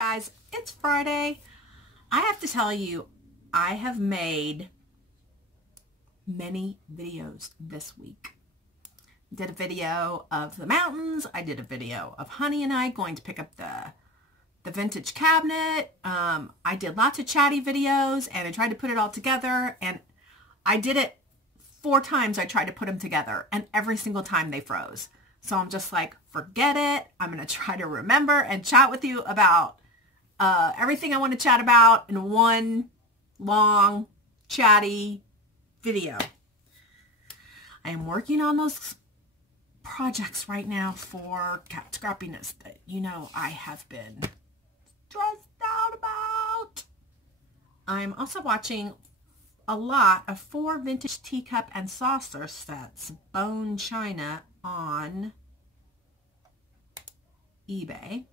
Guys, it's Friday. I have to tell you, I have made many videos this week. Did a video of the mountains. I did a video of Honey and I going to pick up the vintage cabinet. I did lots of chatty videos and I tried to put it all together, and I did it 4 times. I tried to put them together and every single time they froze. So I'm just like, forget it. I'm going to try to remember and chat with you about everything I want to chat about in one long, chatty video. I am working on those projects right now for cat scrappiness that you know I have been stressed out about. I'm also watching a lot of 4 vintage teacup and saucer sets, bone china, on eBay.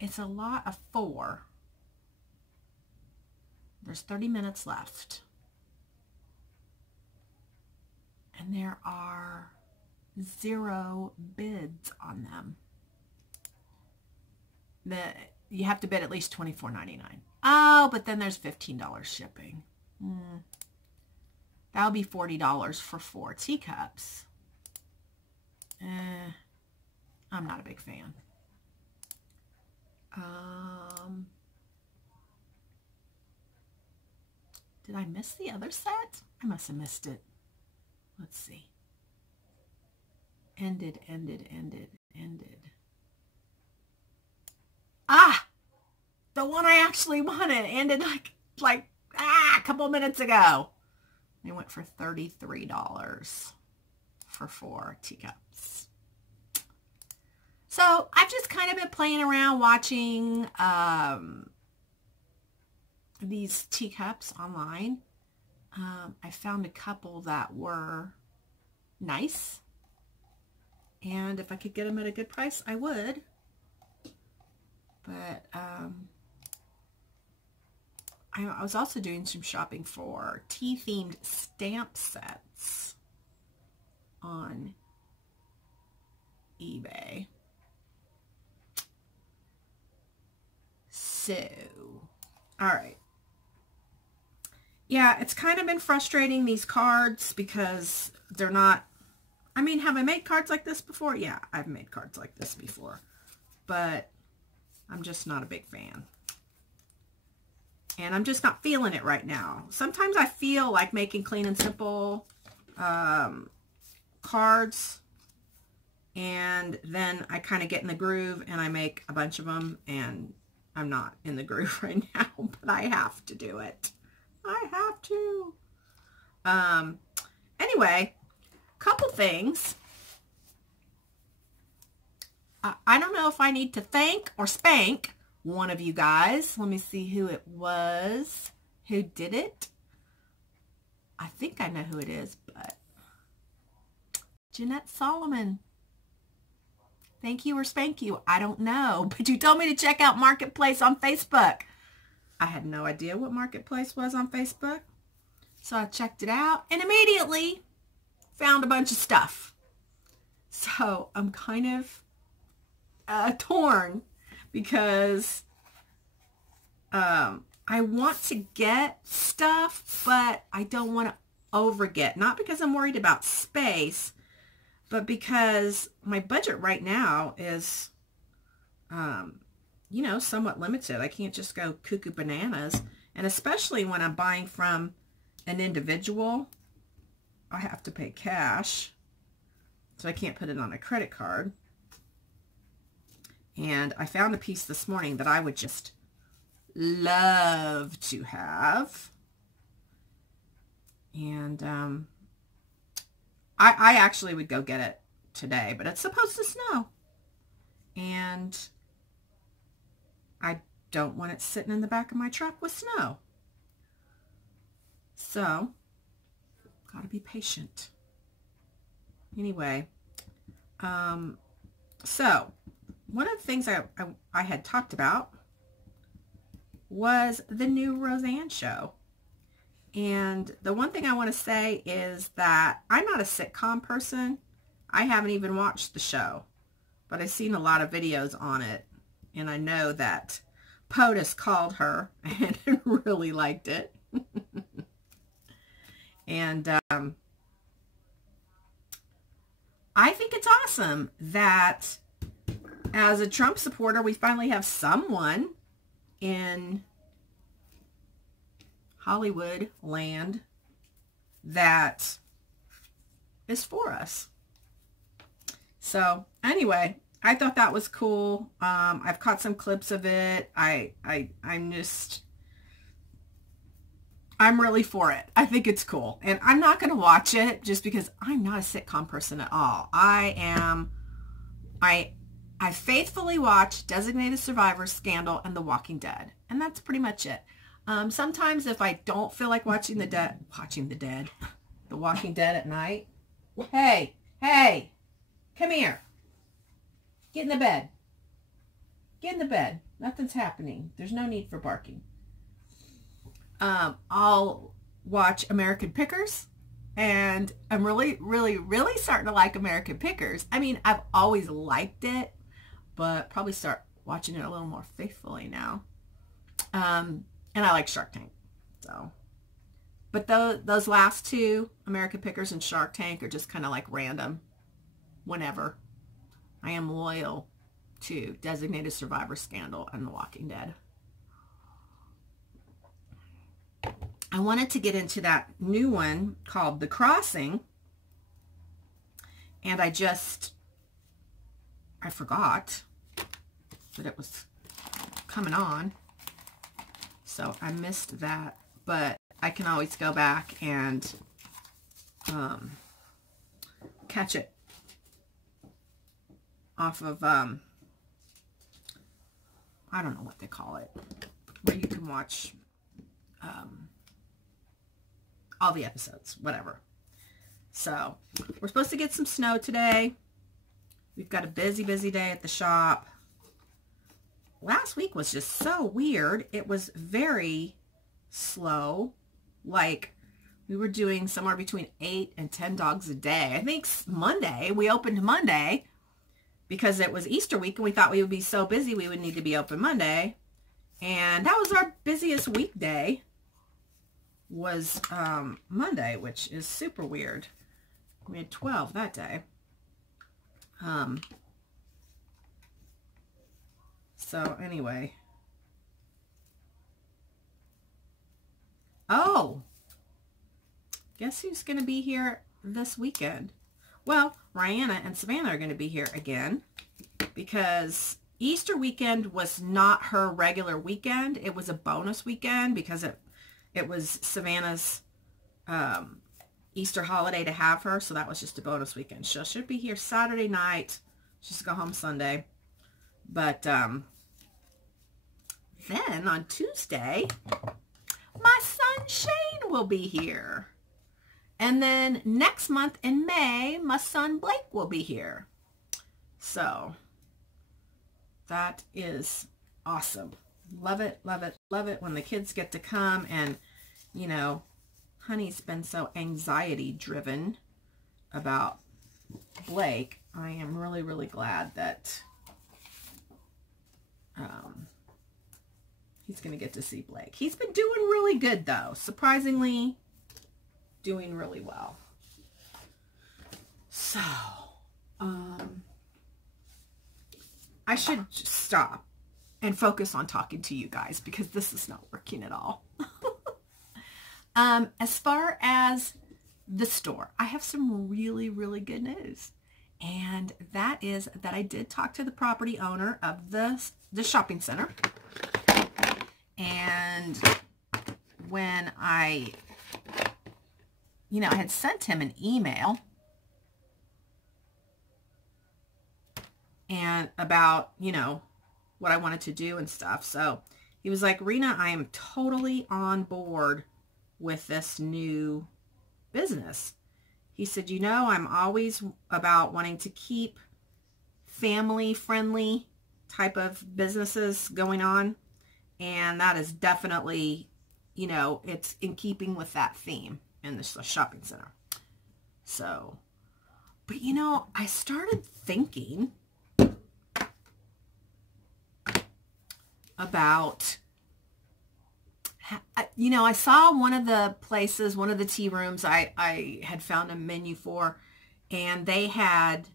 It's a lot of 4. There's 30 minutes left. And there are 0 bids on them. You have to bid at least $24.99. Oh, but then there's $15 shipping. That'll be $40 for 4 teacups. I'm not a big fan. Did I miss the other set? I must have missed it. Let's see. Ended. Ah! The one I actually wanted ended like a couple minutes ago. They went for $33 for 4 teacups. So I've just kind of been playing around watching these teacups online. I found a couple that were nice, and if I could get them at a good price, I would. But I was also doing some shopping for tea-themed stamp sets on eBay. So, all right. Yeah, it's kind of been frustrating, these cards, because they're not, I mean, have I made cards like this before? Yeah, I've made cards like this before, but I'm just not a big fan. And I'm just not feeling it right now. Sometimes I feel like making clean and simple cards, and then I kind of get in the groove and I make a bunch of them, and I'm not in the groove right now, but I have to do it. I have to. Anyway, couple things. I don't know if I need to thank or spank one of you guys. Let me see who it was who did it. I think I know who it is, but Jeanette Solomon. Thank you or spank you. I don't know, but you told me to check out Marketplace on Facebook. I had no idea what Marketplace was on Facebook. So I checked it out and immediately found a bunch of stuff. So I'm kind of torn because I want to get stuff, but I don't want to overget. Not because I'm worried about space, but because my budget right now is, you know, somewhat limited. I can't just go cuckoo bananas. And especially when I'm buying from an individual, I have to pay cash. So I can't put it on a credit card. And I found a piece this morning that I would just love to have. And I actually would go get it today, but it's supposed to snow. And I don't want it sitting in the back of my truck with snow. So, gotta be patient. Anyway, so one of the things I had talked about was the new Roseanne show. And the one thing I want to say is that I'm not a sitcom person. I haven't even watched the show, but I've seen a lot of videos on it. And I know that POTUS called her and really liked it. And I think it's awesome that as a Trump supporter, we finally have someone in Hollywood land that is for us. So anyway, I thought that was cool. I've caught some clips of it. I'm really for it. I think it's cool. And I'm not going to watch it just because I'm not a sitcom person at all. I faithfully watch Designated Survivor, Scandal, and The Walking Dead. And that's pretty much it. Sometimes if I don't feel like watching The Walking Dead at night. Hey, come here. Get in the bed. Get in the bed. Nothing's happening. There's no need for barking. I'll watch American Pickers, and I'm really starting to like American Pickers. I mean, I've always liked it, but probably start watching it a little more faithfully now. And I like Shark Tank. So, but those last two, American Pickers and Shark Tank, are just kind of like random. Whenever. I am loyal to Designated Survivor, Scandal, and The Walking Dead. I wanted to get into that new one called The Crossing, and I forgot that it was coming on, so I missed that, but I can always go back and catch it off of, I don't know what they call it, where you can watch all the episodes, whatever. So, we're supposed to get some snow today. We've got a busy day at the shop. Last week was just so weird. It was very slow. Like, we were doing somewhere between 8 and 10 dogs a day. I think Monday, we opened Monday because it was Easter week and we thought we would be so busy we would need to be open Monday. And that was our busiest weekday, was Monday, which is super weird. We had 12 that day. So anyway. Oh, guess who's going to be here this weekend? Well, Rihanna and Savannah are going to be here again because Easter weekend was not her regular weekend. It was a bonus weekend because it was Savannah's Easter holiday to have her, so that was just a bonus weekend. She should be here Saturday night. She's go home Sunday. But then on Tuesday, my son Shane will be here. And then next month in May, my son Blake will be here. So that is awesome. Love it, love it, love it when the kids get to come. And, you know, Honey's been so anxiety driven about Blake. I am really glad that he's going to get to see Blake. He's been doing really good, though. Surprisingly, doing really well. So, I should just stop and focus on talking to you guys because this is not working at all. As far as the store, I have some really good news. And that is that I did talk to the property owner of the shopping center. And when I had sent him an email and about, what I wanted to do and stuff. So he was like, Rena, I am totally on board with this new business. He said, I'm always about wanting to keep family-friendly type of businesses going on. And that is definitely, it's in keeping with that theme in the shopping center. So, but I started thinking, about, you know, I saw one of the places, one of the tea rooms I had found a menu for, and they had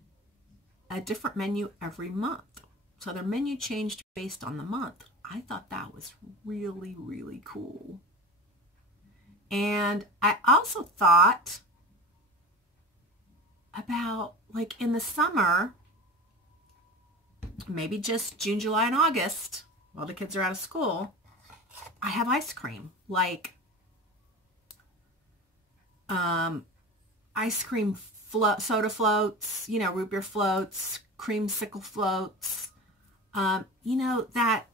a different menu every month. So their menu changed based on the month. I thought that was really, really cool. And I also thought about, like, in the summer, maybe just June, July, and August, while the kids are out of school, I have ice cream. Like, ice cream soda floats, you know, root beer floats, creamsicle floats, you know, that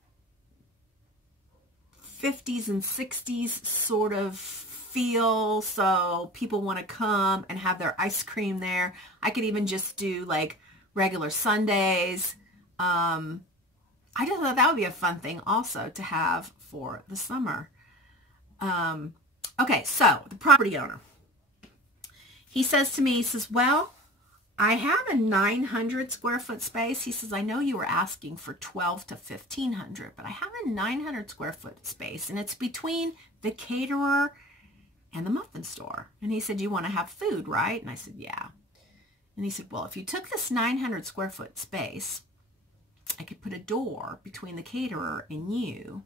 50s and 60s sort of feel, so people want to come and have their ice cream there. I could even just do like regular sundaes. I just thought that would be a fun thing also to have for the summer. Okay, so the property owner, he says to me, he says, well, I have a 900 square foot space. He says, I know you were asking for 12 to 1500, but I have a 900 square foot space, and it's between the caterer and the muffin store. And he said, you want to have food, right? And I said, yeah. And he said, well, if you took this 900 square foot space, I could put a door between the caterer and you,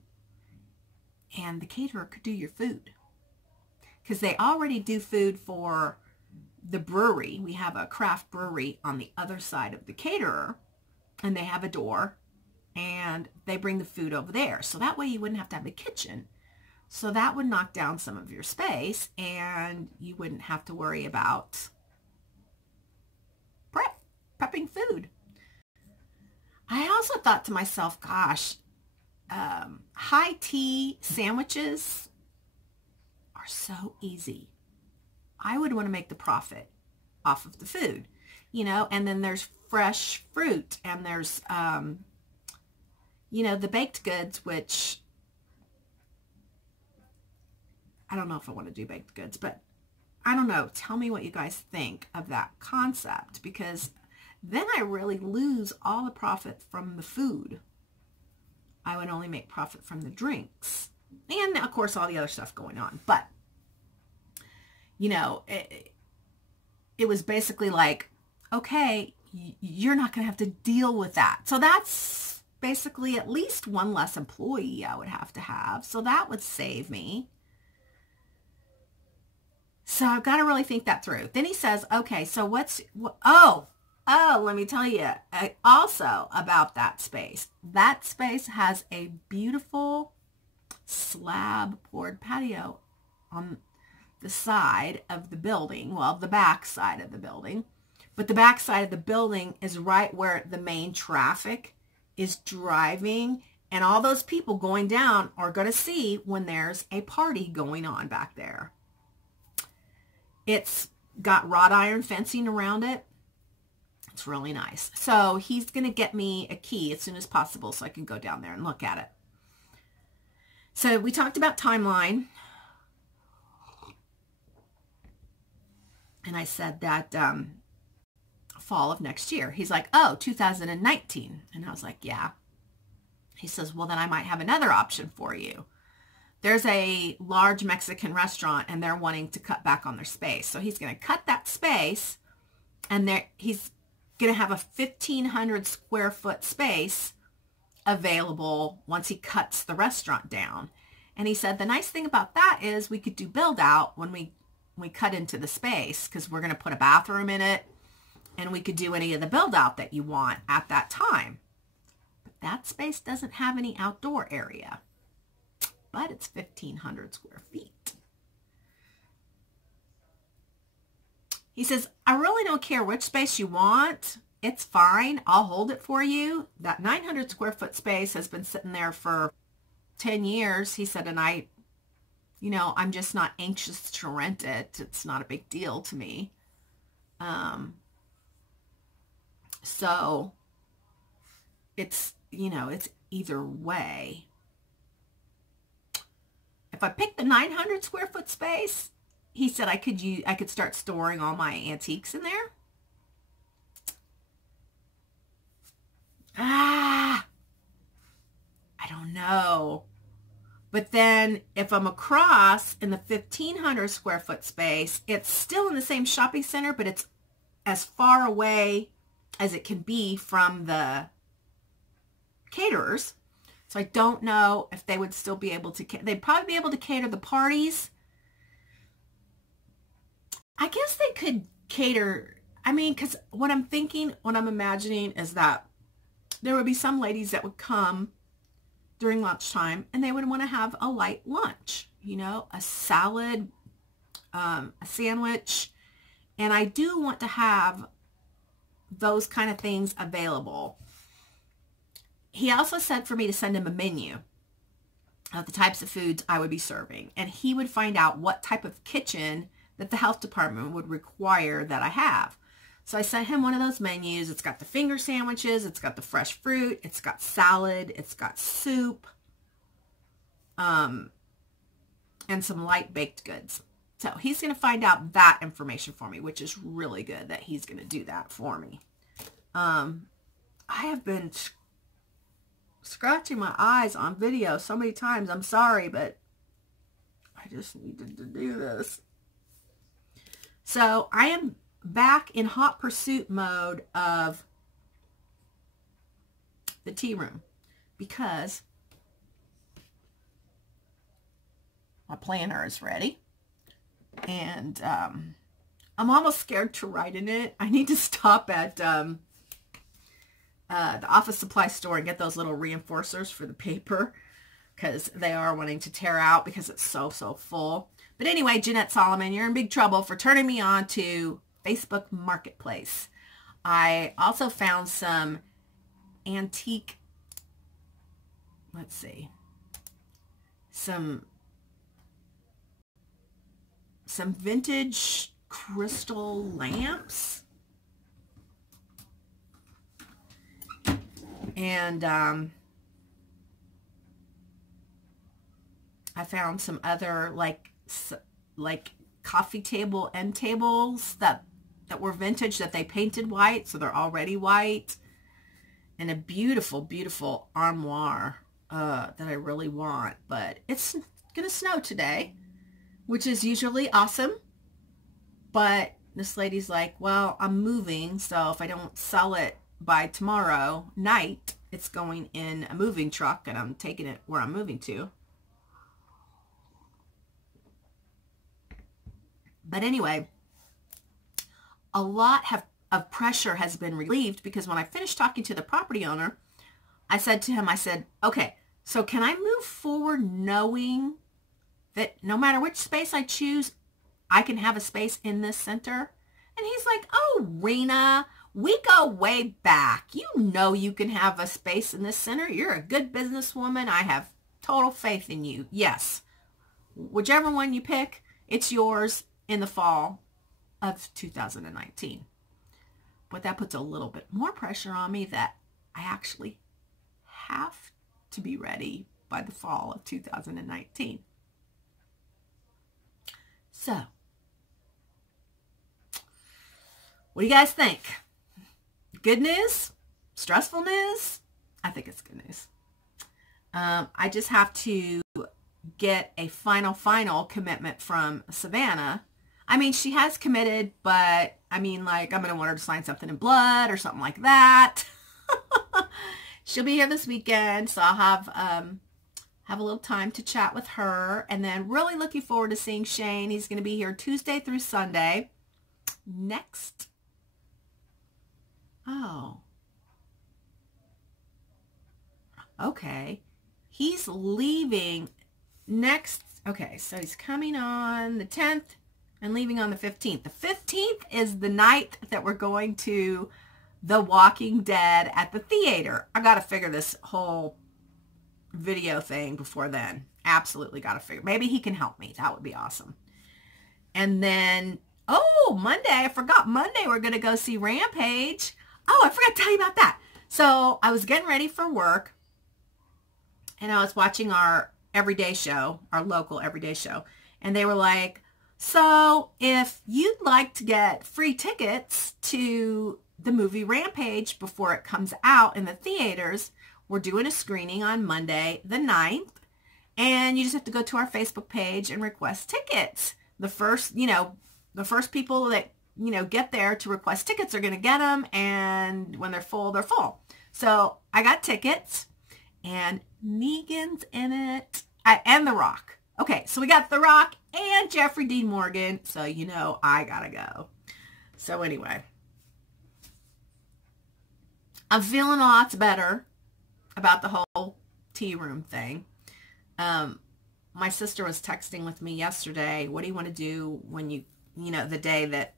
and the caterer could do your food. Because they already do food for the brewery. We have a craft brewery on the other side of the caterer, and they have a door, and they bring the food over there. So that way you wouldn't have to have a kitchen. So that would knock down some of your space, and you wouldn't have to worry about prepping food. I also thought to myself, gosh, high tea sandwiches are so easy. I would want to make the profit off of the food, you know, and then there's fresh fruit, and there's, you know, the baked goods, which I don't know if I want to do baked goods, but I don't know. Tell me what you guys think of that concept, because then I really lose all the profit from the food. I would only make profit from the drinks and, of course, all the other stuff going on. But, you know, it was basically like, okay, you're not going to have to deal with that. So that's basically at least one less employee I would have to have. So that would save me. So I've got to really think that through. Then he says, okay, so let me tell you also about that space. That space has a beautiful slab poured patio on the side of the building. Well, the back side of the building. But the back side of the building is right where the main traffic is driving. And all those people going down are going to see when there's a party going on back there. It's got wrought iron fencing around it. It's really nice. So he's going to get me a key as soon as possible so I can go down there and look at it. So we talked about timeline. And I said that fall of next year. He's like, oh, 2019. And I was like, yeah. He says, well, then I might have another option for you. There's a large Mexican restaurant, and they're wanting to cut back on their space. So he's going to cut that space, and he's going to have a 1,500 square foot space available once he cuts the restaurant down. And he said the nice thing about that is we could do build out when we cut into the space, because we're going to put a bathroom in it, and we could do any of the build out that you want at that time. But that space doesn't have any outdoor area, but it's 1,500 square feet. He says, I really don't care which space you want. It's fine. I'll hold it for you. That 900 square foot space has been sitting there for 10 years. He said, and I'm just not anxious to rent it. It's not a big deal to me. So it's, it's either way. If I pick the 900 square foot space, he said I could start storing all my antiques in there. I I don't know. But then if I'm across in the 1,500 square foot space, it's still in the same shopping center, but it's as far away as it can be from the caterers. So I don't know if they would still be able to, they'd probably be able to cater the parties. I guess they could cater, I mean, because what I'm thinking, what I'm imagining is that there would be some ladies that would come during lunchtime and they would want to have a light lunch, you know, a salad, a sandwich. And I do want to have those kind of things available. He also said for me to send him a menu of the types of foods I would be serving. And he would find out what type of kitchen that the health department would require that I have. So I sent him one of those menus. It's got the finger sandwiches. It's got the fresh fruit. It's got salad. It's got soup. And some light baked goods. So he's going to find out that information for me, which is really good that he's going to do that for me. I have been scratching my eyes on video so many times. I'm sorry, but I just needed to do this. So I am back in hot pursuit mode of the tea room because my planner is ready. And I'm almost scared to write in it. I need to stop at the office supply store and get those little reinforcers for the paper because they are wanting to tear out because it's so full. But anyway, Jeanette Solomon, you're in big trouble for turning me on to Facebook Marketplace. I also found some antique, let's see, some vintage crystal lamps. And I found some other like coffee table end tables that were vintage that they painted white, so they're already white. And a beautiful armoire that I really want, but it's gonna snow today, which is usually awesome. But this lady's like, well, I'm moving, so if I don't sell it by tomorrow night, it's going in a moving truck and I'm taking it where I'm moving to. But anyway, a lot of pressure has been relieved because when I finished talking to the property owner, I said to him, I said, okay, so can I move forward knowing that no matter which space I choose, I can have a space in this center? And he's like, oh, Rena, we go way back. You know you can have a space in this center. You're a good businesswoman. I have total faith in you. Yes. Whichever one you pick, it's yours in the fall of 2019. But that puts a little bit more pressure on me that I actually have to be ready by the fall of 2019. So, what do you guys think? Good news? Stressful news? I think it's good news. I just have to get a final commitment from Savannah. I mean, she has committed, but I mean, like, I'm going to want her to sign something in blood or something like that. She'll be here this weekend, so I'll have a little time to chat with her. And then really looking forward to seeing Shane. He's going to be here Tuesday through Sunday. Next. Oh. Okay. He's leaving next. Okay, so he's coming on the 10th and leaving on the 15th. The 15th is the night that we're going to The Walking Dead at the theater. I got to figure this whole video thing before then. Absolutely got to figure. Maybe he can help me. That would be awesome. And then, oh, Monday. I forgot. Monday we're going to go see Rampage. Oh, I forgot to tell you about that. So I was getting ready for work and I was watching our everyday show, our local everyday show. And they were like, so if you'd like to get free tickets to the movie Rampage before it comes out in the theaters, We're doing a screening on Monday the 9th. And you just have to go to our Facebook page and request tickets. The first people that, get there to request tickets are going to get them. And when they're full, they're full. So I got tickets and Negan's in it. And The Rock. Okay, so we got The Rock and Jeffrey Dean Morgan. So, I got to go. So anyway, I'm feeling lots better about the whole tea room thing. My sister was texting with me yesterday. What do you want to do when the day that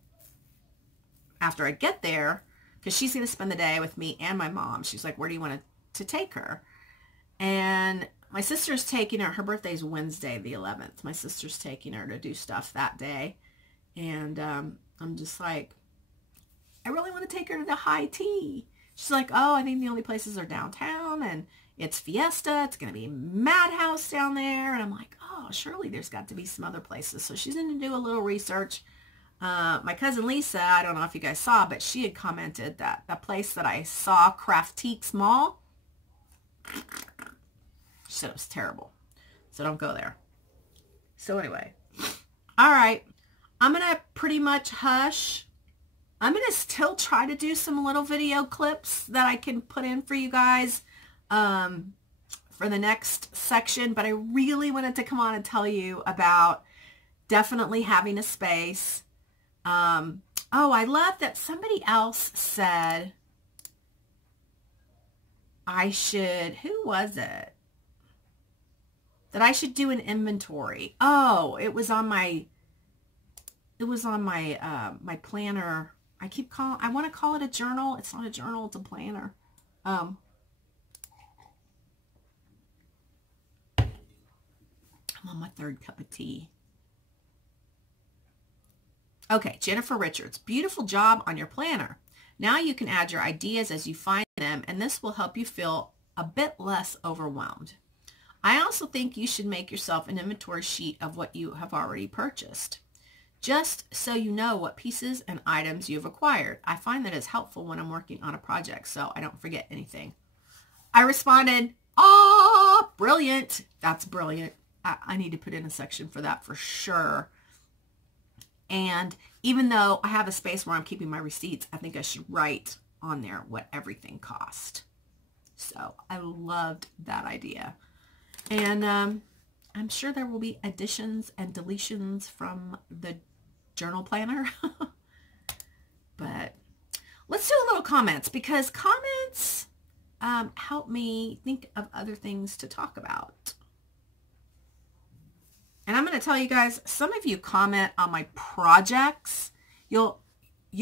after I get there? Because she's going to spend the day with me and my mom. She's like, where do you want to take her? And my sister's taking her. Her birthday's Wednesday, the 11th. My sister's taking her to do stuff that day. And I'm just like, I really want to take her to the high tea. She's like, oh, I think the only places are downtown and it's Fiesta. It's going to be Madhouse down there. And I'm like, oh, surely there's got to be some other places. So she's going to do a little research. My cousin Lisa, I don't know if you guys saw, but she had commented that the place that I saw, Craftiques Mall, she said it was terrible. So don't go there. So anyway, all right. I'm going to pretty much hush. I'm going to still try to do some little video clips that I can put in for you guys for the next section, but I really wanted to come on and tell you about definitely having a space. Oh, I love that somebody else said I should, who was it? That I should do an inventory. Oh, it was on my my planner. I want to call it a journal. It's not a journal, it's a planner. I'm on my third cup of tea. Okay, Jennifer Richards. Beautiful job on your planner. Now you can add your ideas as you find them, and this will help you feel a bit less overwhelmed. I also think you should make yourself an inventory sheet of what you have already purchased, just so you know what pieces and items you've acquired. I find that it's helpful when I'm working on a project, so I don't forget anything. I responded, oh, brilliant. That's brilliant. I need to put in a section for that for sure. And even though I have a space where I'm keeping my receipts, I think I should write on there what everything cost. So I loved that idea. And I'm sure there will be additions and deletions from the journal planner. But let's do a little comments, because comments help me think of other things to talk about. And I'm going to tell you guys, some of you comment on my projects. You'll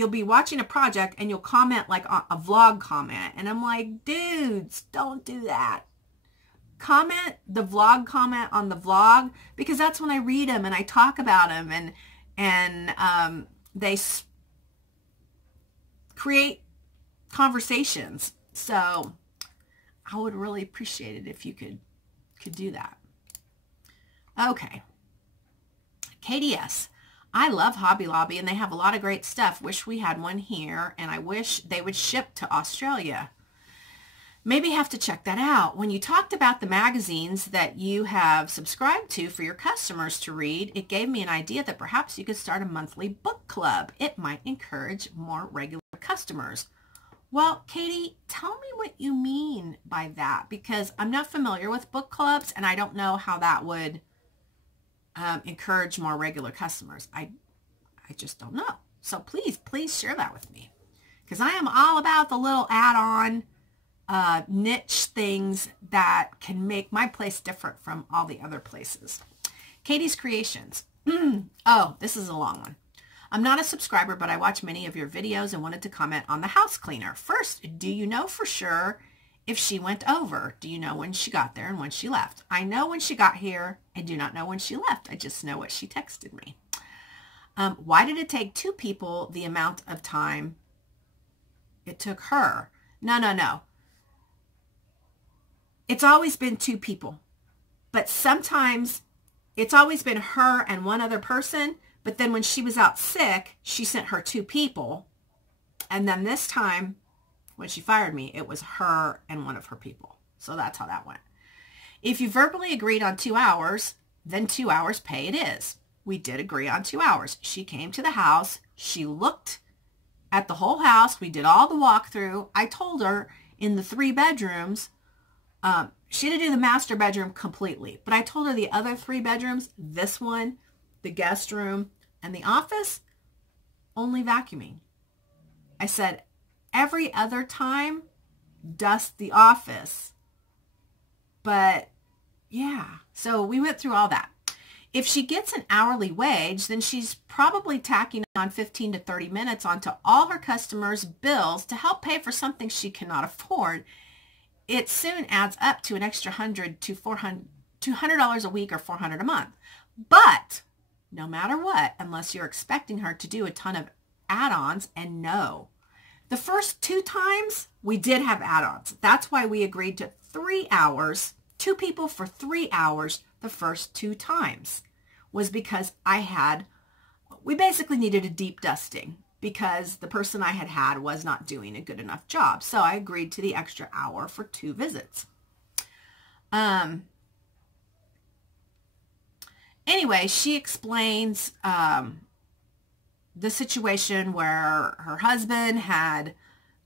be watching a project and you'll comment like a vlog comment. And I'm like, dudes, don't do that. Comment the vlog comment on the vlog, because that's when I read them and I talk about them, and they create conversations. So I would really appreciate it if you could do that. Okay. KDS. I love Hobby Lobby and they have a lot of great stuff. Wish we had one here, and I wish they would ship to Australia. Maybe have to check that out. When you talked about the magazines that you have subscribed to for your customers to read, it gave me an idea that perhaps you could start a monthly book club. It might encourage more regular customers. Well, Katie, tell me what you mean by that, because I'm not familiar with book clubs and I don't know how that would encourage more regular customers. I just don't know. So please share that with me, because I am all about the little add-on niche things that can make my place different from all the other places. Katie's Creations. Oh, this is a long one. I'm not a subscriber, but I watch many of your videos and wanted to comment on the house cleaner. First, do you know for sure if she went over? Do you know when she got there and when she left? I know when she got here. I do not know when she left. I just know what she texted me. Why did it take 2 people the amount of time it took her? No. It's always been 2 people. But sometimes it's always been her and one other person. But then when she was out sick, she sent her 2 people. And then this time, when she fired me, it was her and one of her people. So that's how that went. If you verbally agreed on 2 hours, then 2 hours pay it is. We did agree on 2 hours. She came to the house. She looked at the whole house. We did all the walkthrough. I told her in the 3 bedrooms, she didn't do the master bedroom completely, but I told her the other 3 bedrooms, this one, the guest room, and the office, only vacuuming. I said, every other time, dust the office. But yeah, so we went through all that. If she gets an hourly wage, then she's probably tacking on 15 to 30 minutes onto all her customers' bills to help pay for something she cannot afford. It soon adds up to an extra $100 to $200 a week or $400 a month. But no matter what, unless you're expecting her to do a ton of add-ons, and no. The first 2 times we did have add-ons. That's why we agreed to 3 hours, 2 people for 3 hours the first 2 times, was because we basically needed a deep dusting because the person I had was not doing a good enough job. So I agreed to the extra hour for 2 visits. Anyway, she explains the situation where her husband had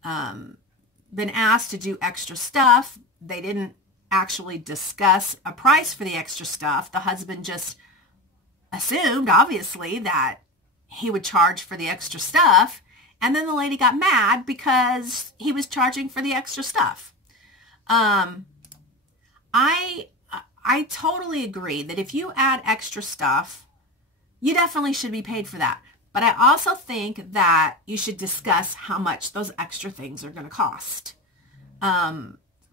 been asked to do extra stuff. They didn't actually discuss a price for the extra stuff. The husband just assumed, obviously, that he would charge for the extra stuff. And then the lady got mad because he was charging for the extra stuff. I totally agree that if you add extra stuff, you definitely should be paid for that. But I also think that you should discuss how much those extra things are going to cost.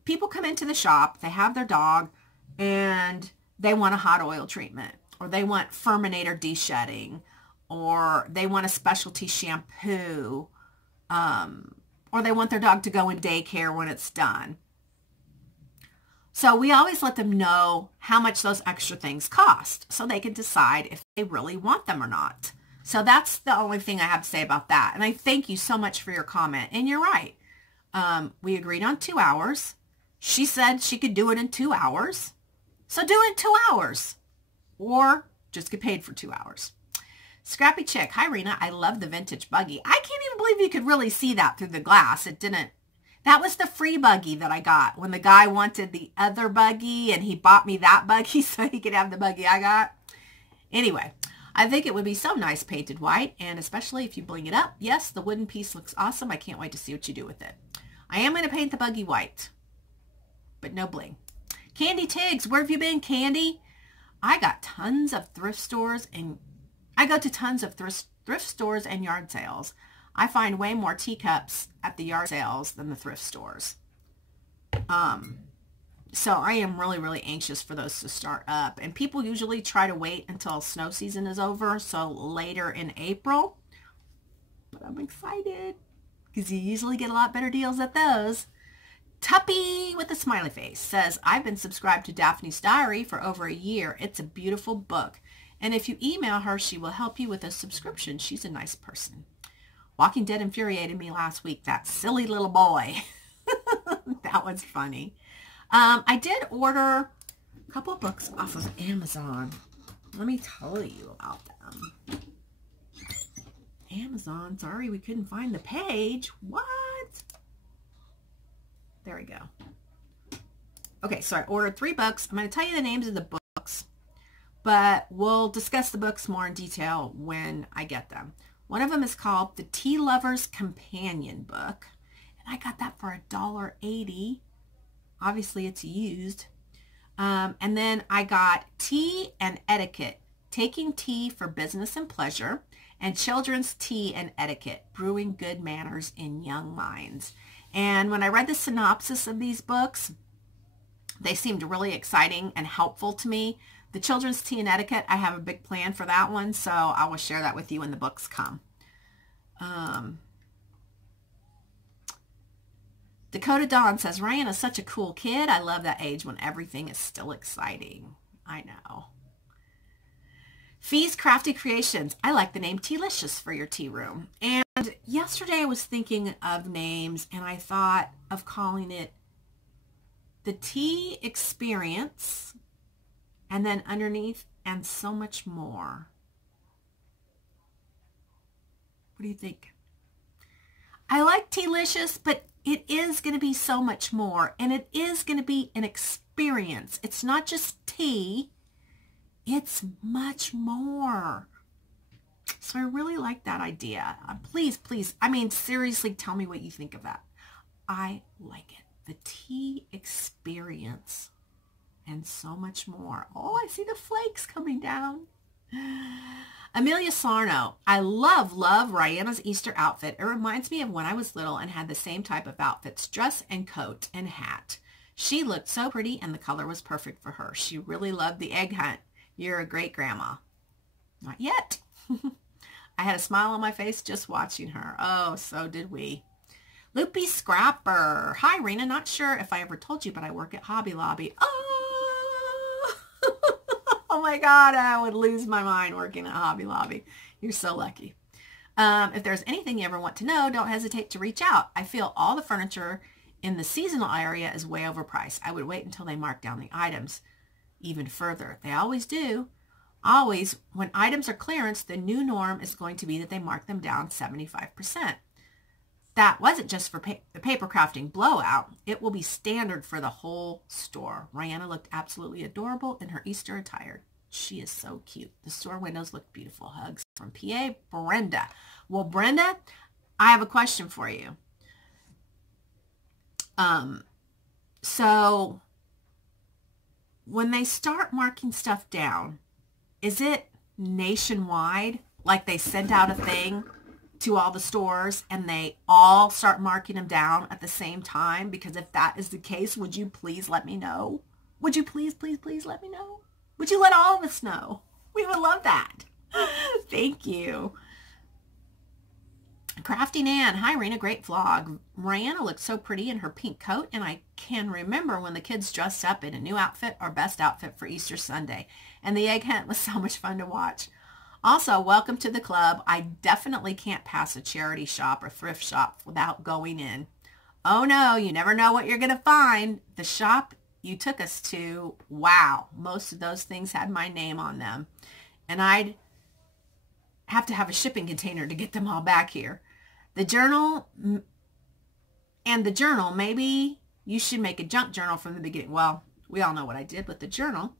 People come into the shop, they have their dog, and they want a hot oil treatment, or they want Furminator de-shedding, or they want a specialty shampoo, or they want their dog to go in daycare when it's done. So we always let them know how much those extra things cost so they can decide if they really want them or not. So that's the only thing I have to say about that. And I thank you so much for your comment. And you're right. We agreed on 2 hours. She said she could do it in 2 hours. So do it in 2 hours. Or just get paid for 2 hours. Scrappy Chick. Hi, Rena. I love the vintage buggy. I can't even believe you could really see that through the glass. It didn't. That was the free buggy that I got when the guy wanted the other buggy and he bought me that buggy so he could have the buggy I got. Anyway, I think it would be so nice painted white, and especially if you bling it up. Yes, the wooden piece looks awesome. I can't wait to see what you do with it. I am going to paint the buggy white, but no bling. Candy Tiggs, where have you been, Candy? I got tons of thrift stores, and I go to tons of thrift stores and yard sales. I find way more teacups at the yard sales than the thrift stores. So I am really, really anxious for those to start up. And people usually try to wait until snow season is over, so later in April. But I'm excited because you usually get a lot better deals at those. Tuppy with a smiley face says, I've been subscribed to Daphne's Diary for over a year. It's a beautiful book. And if you email her, she will help you with a subscription. She's a nice person. Walking Dead infuriated me last week. That silly little boy. That was funny. I did order a couple of books off of Amazon. Let me tell you about them. Amazon. Sorry, we couldn't find the page. What? There we go. Okay, so I ordered 3 books. I'm going to tell you the names of the books, but we'll discuss the books more in detail when I get them. One of them is called The Tea Lover's Companion Book, and I got that for $1.80. Obviously, it's used. And then I got Tea and Etiquette, Taking Tea for Business and Pleasure, and Children's Tea and Etiquette, Brewing Good Manners in Young Minds. And when I read the synopsis of these books, they seemed really exciting and helpful to me. The Children's Tea and Etiquette, I have a big plan for that one, so I will share that with you when the books come. Dakota Dawn says, Ryan is such a cool kid. I love that age when everything is still exciting. I know. Fee's Crafty Creations. I like the name Tealicious for your tea room. And yesterday I was thinking of names, and I thought of calling it the tea experience, and then underneath, and so much more. What do you think? I like Tealicious, but it is going to be so much more, and it is going to be an experience. It's not just tea, it's much more. So I really like that idea. Please, please, I mean, seriously, tell me what you think of that. I like it. The tea experience and so much more. Oh, I see the flakes coming down. Amelia Sarno, I love Rihanna's Easter outfit. It reminds me of when I was little and had the same type of outfits, dress and coat and hat. She looked so pretty and the color was perfect for her. She really loved the egg hunt. You're a great grandma. Not yet. I had a smile on my face just watching her. Oh, so did we. Loopy Scrapper. Hi, Rena. Not sure if I ever told you, but I work at Hobby Lobby. Oh, oh my God. I would lose my mind working at Hobby Lobby. You're so lucky. If there's anything you ever want to know, don't hesitate to reach out. I feel all the furniture in the seasonal area is way overpriced. I would wait until they mark down the items even further. They always do. Always, when items are clearance, the new norm is going to be that they mark them down 75%. That wasn't just for the paper crafting blowout. It will be standard for the whole store. Rihanna looked absolutely adorable in her Easter attire. She is so cute. The store windows look beautiful. Hugs from PA Brenda. Well, Brenda, I have a question for you. So when they start marking stuff down, is it nationwide? Like they send out a thing to all the stores and they all start marking them down at the same time? Because if that is the case, would you please let me know? Would you please, please, please let me know? Would you let all of us know? We would love that. Thank you. Crafting Ann. Hi, Rena. Great vlog. Rihanna looked so pretty in her pink coat, and I can remember when the kids dressed up in a new outfit or best outfit for Easter Sunday. And the egg hunt was so much fun to watch. Also, welcome to the club. I definitely can't pass a charity shop or thrift shop without going in. Oh no, you never know what you're going to find. The shop you took us to, wow, most of those things had my name on them. And I'd have to have a shipping container to get them all back here. The journal, maybe you should make a junk journal from the beginning. Well, we all know what I did with the journal.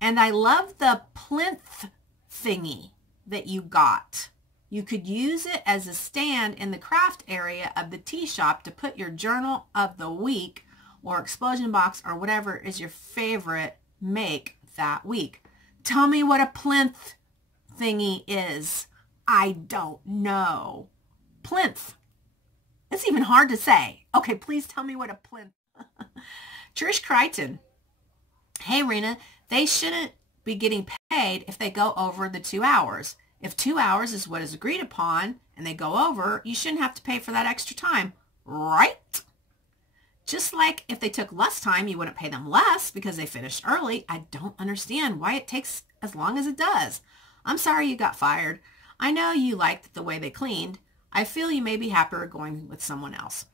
And I love the plinth thingy that you got. You could use it as a stand in the craft area of the tea shop to put your journal of the week or explosion box or whatever is your favorite make that week. Tell me what a plinth thingy is. I don't know. Plinth. It's even hard to say. Okay, please tell me what a plinth. Trish Crichton. Hey, Rena, they shouldn't be getting paid if they go over the 2 hours. If 2 hours is what is agreed upon and they go over, you shouldn't have to pay for that extra time, right? Just like if they took less time, you wouldn't pay them less because they finished early. I don't understand why it takes as long as it does. I'm sorry you got fired. I know you liked the way they cleaned. I feel you may be happier going with someone else.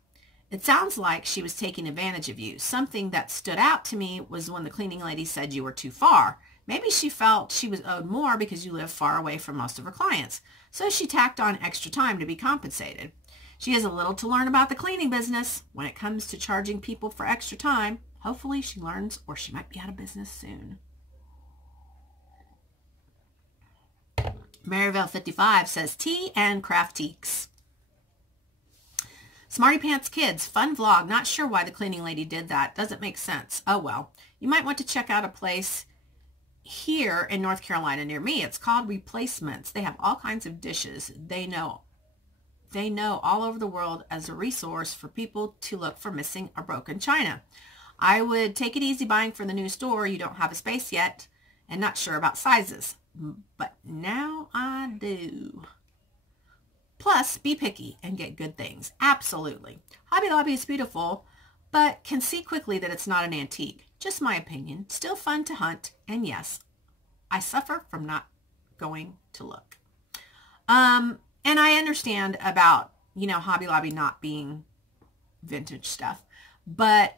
It sounds like she was taking advantage of you. Something that stood out to me was when the cleaning lady said you were too far. Maybe she felt she was owed more because you live far away from most of her clients. So she tacked on extra time to be compensated. She has a little to learn about the cleaning business when it comes to charging people for extra time. Hopefully she learns or she might be out of business soon. Maryville 55 says tea and craftiques. Smarty Pants Kids, fun vlog. Not sure why the cleaning lady did that. Doesn't make sense. Oh well. You might want to check out a place here in North Carolina near me. It's called Replacements. They have all kinds of dishes they know all over the world as a resource for people to look for missing or broken china. I would take it easy buying for the new store. You don't have a space yet and not sure about sizes. But now I do. Plus, be picky and get good things. Absolutely. Hobby Lobby is beautiful, but can see quickly that it's not an antique. Just my opinion. Still fun to hunt. And yes, I suffer from not going to look. And I understand about, Hobby Lobby not being vintage stuff. But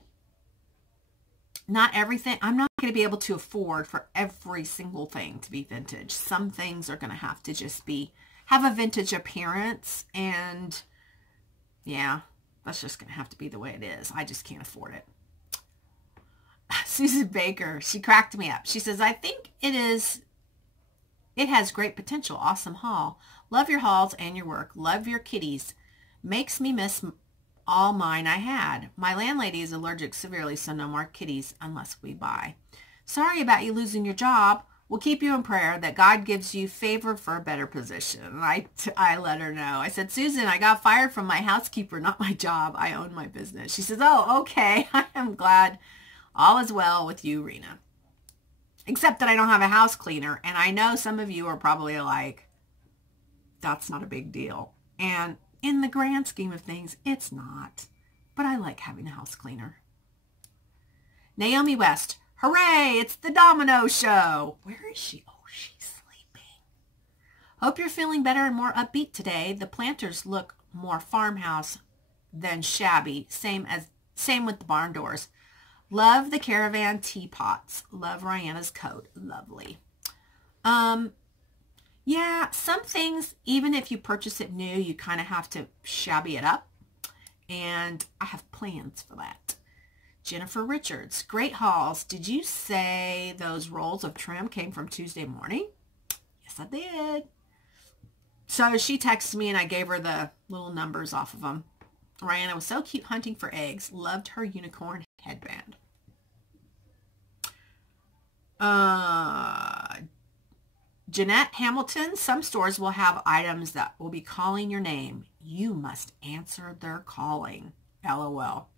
not everything. I'm not going to be able to afford for every single thing to be vintage. Some things are going to have to just have a vintage appearance. And yeah, that's just going to have to be the way it is. I just can't afford it. Susan Baker, she cracked me up. She says, I think it has great potential. Awesome haul. Love your hauls and your work. Love your kitties. Makes me miss all mine I had. My landlady is allergic severely, so no more kitties unless we buy. Sorry about you losing your job. We'll keep you in prayer that God gives you favor for a better position. I let her know. I said, Susan, I got fired from my housekeeper, not my job. I own my business. She says, oh, okay. I am glad all is well with you, Rena. Except that I don't have a house cleaner. And I know some of you are probably like, that's not a big deal. And in the grand scheme of things, it's not. But I like having a house cleaner. Naomi West. Hooray! It's the Domino Show. Where is she? Oh, she's sleeping. Hope you're feeling better and more upbeat today. The planters look more farmhouse than shabby. Same with the barn doors. Love the caravan teapots. Love Rihanna's coat. Lovely. Yeah, some things, even if you purchase it new, you kind of have to shabby it up. And I have plans for that. Jennifer Richards, great hauls. Did you say those rolls of trim came from Tuesday morning? Yes, I did. So she texted me and I gave her the little numbers off of them. Rihanna was so cute hunting for eggs. Loved her unicorn headband. Jeanette Hamilton, some stores will have items that will be calling your name. You must answer their calling. LOL.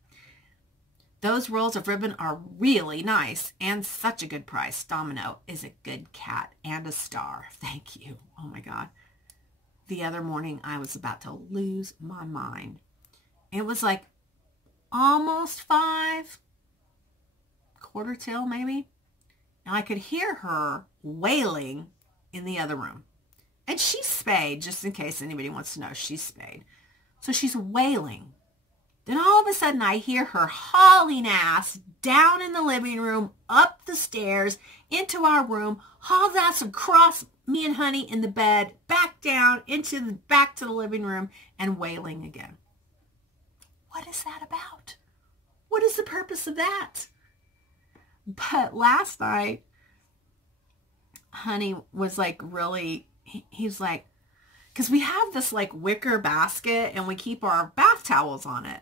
Those rolls of ribbon are really nice and such a good price. Domino is a good cat and a star. Thank you. Oh my God. The other morning I was about to lose my mind. It was like almost 5, quarter till maybe. And I could hear her wailing in the other room. And she's spayed, just in case anybody wants to know, she's spayed. So she's wailing. Then all of a sudden I hear her hauling ass down in the living room, up the stairs, into our room, hauls ass across me and Honey in the bed, back down, back to the living room, and wailing again. What is that about? What is the purpose of that? But last night, Honey was like really, he's like, because we have this like wicker basket and we keep our bath towels on it.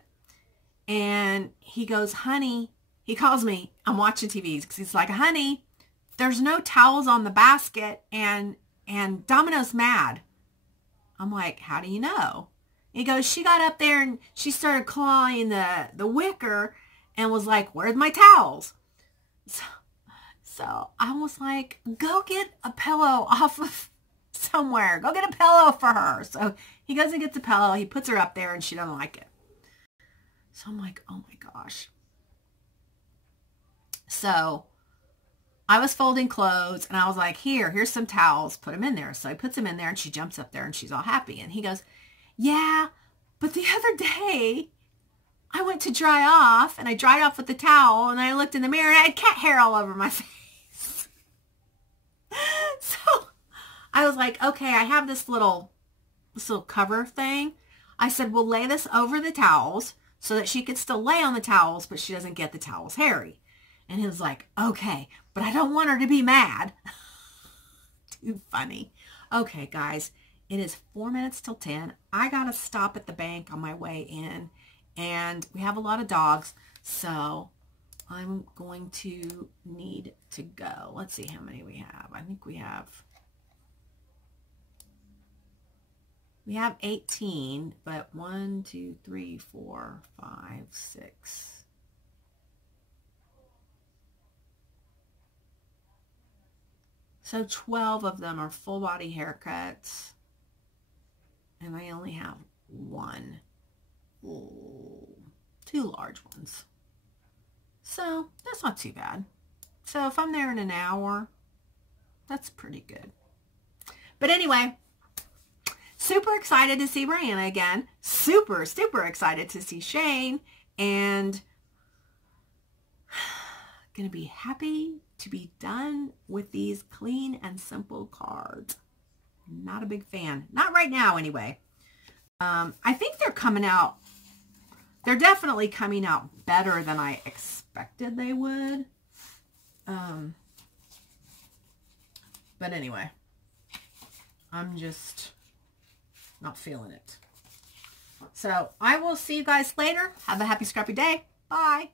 And he goes, Honey, he calls me, I'm watching TV, because he's like, Honey, there's no towels on the basket and Domino's mad. I'm like, how do you know? He goes, she got up there and she started clawing the wicker and was like, where's my towels? So I was like, go get a pillow off of somewhere. Go get a pillow for her. So he goes and gets a pillow. He puts her up there and she doesn't like it. So I'm like, oh my gosh. So I was folding clothes and I was like, here's some towels. Put them in there. So he puts them in there and she jumps up there and she's all happy. And he goes, yeah, but the other day I went to dry off and I dried off with the towel and I looked in the mirror and I had cat hair all over my face. So I was like, okay, I have this little cover thing. I said, we'll lay this over the towels so that she could still lay on the towels, but she doesn't get the towels hairy. And he was like, okay, but I don't want her to be mad. Too funny. Okay, guys, it is 4 minutes till 10. I got to stop at the bank on my way in. And we have a lot of dogs, so I'm going to need to go. Let's see how many we have. I think we have 18, but 1, 2, 3, 4, 5, 6. So 12 of them are full body haircuts, and I only have 1. Ooh, 2 large ones. So that's not too bad. So if I'm there in an hour, that's pretty good. But anyway, super excited to see Brianna again. Super, super excited to see Shane. And going to be happy to be done with these clean and simple cards. Not a big fan. Not right now, anyway. I think they're coming out. They're definitely coming out better than I expected they would. But anyway, I'm just not feeling it. So I will see you guys later. Have a happy scrappy day. Bye.